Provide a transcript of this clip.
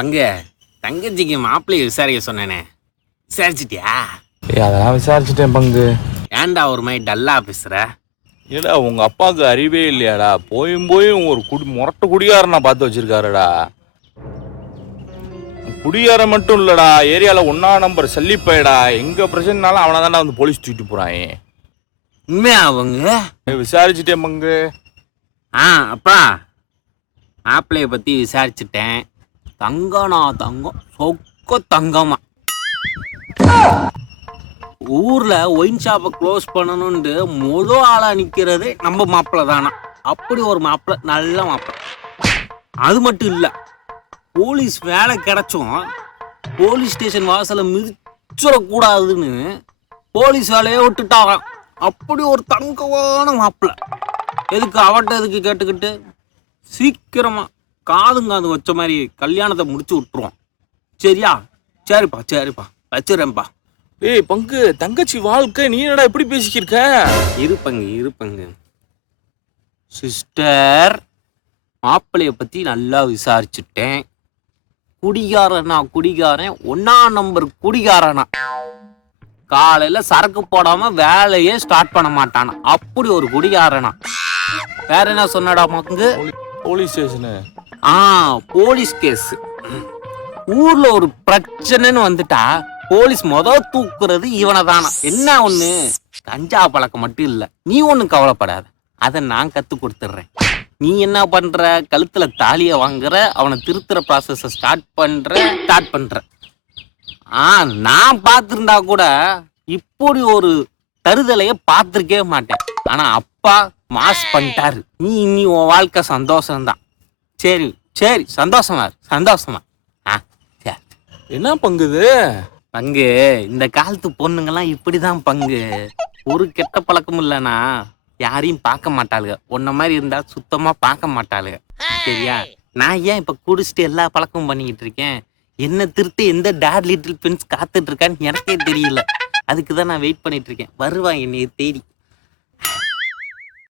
பங்கு தங்கச்சிக்கு மாப்பிள்ளைய விசாரிக்க சொன்னேனே, விசாரிச்சிட்டியா? அதெல்லாம் விசாரிச்சுட்டேன் பங்கு. ஏன்டா ஒரு மாதிரி டல்லா பேசுற? ஏடா உங்க அப்பாவுக்கு அறிவே இல்லையாடா? போயும் ஒரு முரட்டு குடிகாரனா பார்த்து வச்சிருக்காருடா. குடிகாரன் மட்டும் இல்லடா, ஏரியால 1ஆம் நம்பர் சல்லிப்பையடா. எங்க பிரச்சனைனாலும் அவனை தானே வந்து போலீஸ் தூக்கிட்டு போறான். உண்மையா அவங்க? விசாரிச்சுட்டேன் பங்கு. அப்பா, மாப்பிள்ளைய பத்தி விசாரிச்சுட்டேன். தங்கனா தங்கம், சொக்க தங்கமா. ஊர்ல ஒயின் ஷாப்பை க்ளோஸ் பண்ணணும்னு முதல் ஆளா நிக்கிறது நம்ம மாப்பிள்ளை தானா. அப்படி ஒரு மாப்பிள்ளை, நல்ல மாப்பிள்ளை. அது மட்டும் இல்ல, போலீஸ் வேலை கிடைச்சும் போலீஸ் ஸ்டேஷன் வாசலை மிதிச்சிடக்கூடாதுன்னு போலீஸ் வேலையே விட்டுட்டாங்க. அப்படி ஒரு தங்கமான மாப்பிள்ளை. எதுக்கு அவட்ட எதுக்கு கேட்டுக்கிட்டு, சீக்கிரமா காது வச்ச மாதிரி கல்யாணத்தை முடிச்சு விட்டுருவோம். சரியா? சரிப்பா வச்சுறேன்ப்பா. ஏய் பங்கு, தங்கச்சி வாழ்க்கை நீ என்னடா எப்படி பேசிக்கிருக்க? இருப்பங்க சிஸ்டர், மாப்பிள்ளைய பத்தி நல்லா விசாரிச்சுட்டேன். குடிகாரன் 1ஆம் நம்பர் குடிகாரனா. காலையில சரக்கு போடாம வேலையே ஸ்டார்ட் பண்ண மாட்டானா. அப்படி ஒரு குடிகாரனா. வேற என்ன சொன்னடா மக்கு? Police station. Police case. ஊர்ல ஒரு பிரச்சனைன்னு வந்துட்டா போலீஸ் தூக்குறது இவனை தானா. என்ன ஒண்ணு, கஞ்சா பழக்கம் மட்டும் இல்ல. நீ ஒண்ணும் கவலைப்படாத, அதை நான் கத்து கொடுத்துட்றேன். நீ என்ன பண்ற, கழுத்துல தாலிய வாங்குற, அவனை திருத்துற ப்ராசஸ ஸ்டார்ட் பண்ற. நான் பார்த்திருந்தா கூட இப்படி ஒரு தருதலைய பார்த்திருக்கவே மாட்டேன். ஆனா அப்பா மாஸ் பண்ணிட்டாரு. நீ உன் வாழ்க்கை சந்தோஷம்தான். சரி சந்தோஷமா. சரி. என்ன பங்குது பங்கு, இந்த காலத்து பொண்ணுங்கெல்லாம் இப்படிதான் பங்கு. ஒரு கெட்ட பழக்கமும் இல்லைனா யாரையும் பார்க்க மாட்டாளுங்க. உன்ன மாதிரி இருந்தா சுத்தமா பார்க்க மாட்டாளுங்க. சரியா? நான் ஏன் இப்ப குடிச்சிட்டு எல்லா பழக்கமும் பண்ணிக்கிட்டு இருக்கேன்? என்ன திருத்த எந்த டேட் லிட்டில் பிரின்ஸ் காத்துட்டு இருக்கான்னு எனக்கே தெரியல. அதுக்குதான் நான் வெயிட் பண்ணிட்டு இருக்கேன். வருவான் என்னைய தேடி.